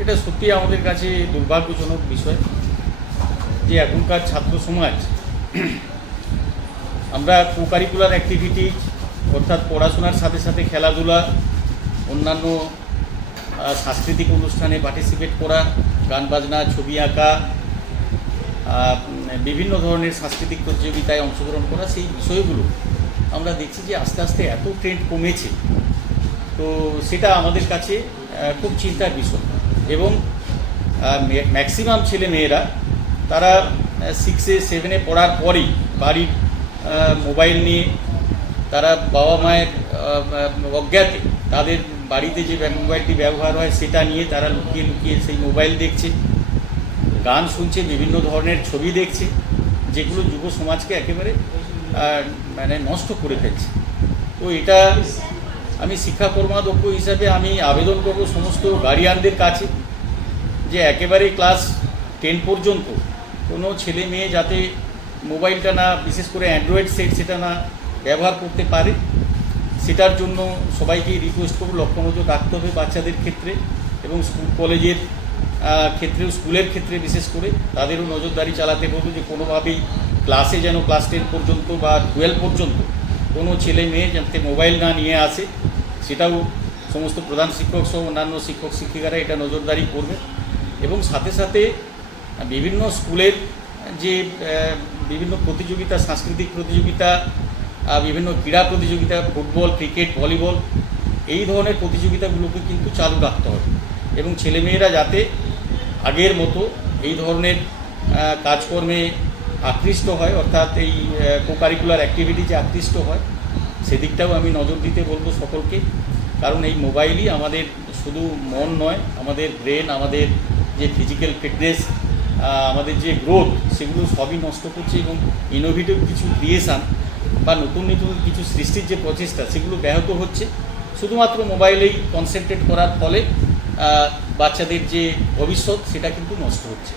এটা সত্যি আমাদের কাছে দুর্ভাগ্যজনক বিষয় যে এখনকার ছাত্র সমাজ আমরা কোকারিকুলার অ্যাক্টিভিটিজ অর্থাৎ পড়াশোনার সাথে সাথে খেলাধুলা, অন্যান্য সাংস্কৃতিক অনুষ্ঠানে পার্টিসিপেট করা, গান বাজনা, ছবি আঁকা, বিভিন্ন ধরনের সাংস্কৃতিক প্রতিযোগিতায় অংশগ্রহণ করা, সেই বিষয়গুলো আমরা দেখছি যে আস্তে আস্তে এত ট্রেন্ড কমেছে। তো সেটা আমাদের কাছে খুব চিন্তার বিষয়। এবং ম্যাক্সিমাম ছেলে মেয়েরা তারা 6-এ 7-এ পড়ার পরেই বাড়ির মোবাইল নিয়ে তারা বাবা মায়ের অজ্ঞাতে তাদের বাড়িতে যে মোবাইলটি ব্যবহার হয় সেটা নিয়ে তারা লুকিয়ে লুকিয়ে সেই মোবাইল দেখছে, গান শুনছে, বিভিন্ন ধরনের ছবি দেখছে, যেগুলো যুব সমাজকে একেবারে মানে নষ্ট করে ফেলছে। তো এটা আমি শিক্ষা কর্মাধ্যক্ষ হিসাবে আমি আবেদন করব সমস্ত গার্ডিয়ানদের কাছে যে একেবারে ক্লাস 10 পর্যন্ত কোনো ছেলে মেয়ে যাতে মোবাইলটা না, বিশেষ করে অ্যান্ড্রয়েড সেট, সেটা না ব্যবহার করতে পারে, সেটার জন্য সবাইকে রিকোয়েস্ট করব লক্ষ্য নজর রাখতে হবে বাচ্চাদের ক্ষেত্রে, এবং স্কুল কলেজের ক্ষেত্রেও, স্কুলের ক্ষেত্রে বিশেষ করে তাদেরও নজরদারি চালাতে বলবো যে কোনোভাবেই ক্লাসে যেন ক্লাস 10 পর্যন্ত বা 12 পর্যন্ত কোনো ছেলে মেয়ে যাতে মোবাইল না নিয়ে আসে, সেটাও সমস্ত প্রধান শিক্ষক সহ অন্যান্য শিক্ষক শিক্ষিকারা এটা নজরদারি করবে। এবং সাথে সাথে বিভিন্ন স্কুলের যে বিভিন্ন প্রতিযোগিতা, সাংস্কৃতিক প্রতিযোগিতা, বিভিন্ন ক্রীড়া প্রতিযোগিতা, ফুটবল, ক্রিকেট, ভলিবল, এই ধরনের প্রতিযোগিতাগুলোকে কিন্তু চালু রাখতে হবে এবং ছেলেমেয়েরা যাতে আগের মতো এই ধরনের কাজকর্মে আকৃষ্ট হয়, অর্থাৎ এই কোকারিকুলার অ্যাক্টিভিটিজে আকৃষ্ট হয়, সেদিকটাও আমি নজর দিতে বলবো সকলকে। কারণ এই মোবাইলই আমাদের শুধু মন নয়, আমাদের ব্রেন, আমাদের যে ফিজিক্যাল ফিটনেস, আমাদের যে গ্রোথ, সেগুলো সবই নষ্ট করছে। এবং ইনোভেটিভ কিছু ক্রিয়েশান বা নতুন নতুন কিছু সৃষ্টির যে প্রচেষ্টা, সেগুলো ব্যাহত হচ্ছে শুধুমাত্র মোবাইলেই কনসেন্ট্রেট করার ফলে। বাচ্চাদের যে ভবিষ্যৎ, সেটা কিন্তু নষ্ট হচ্ছে।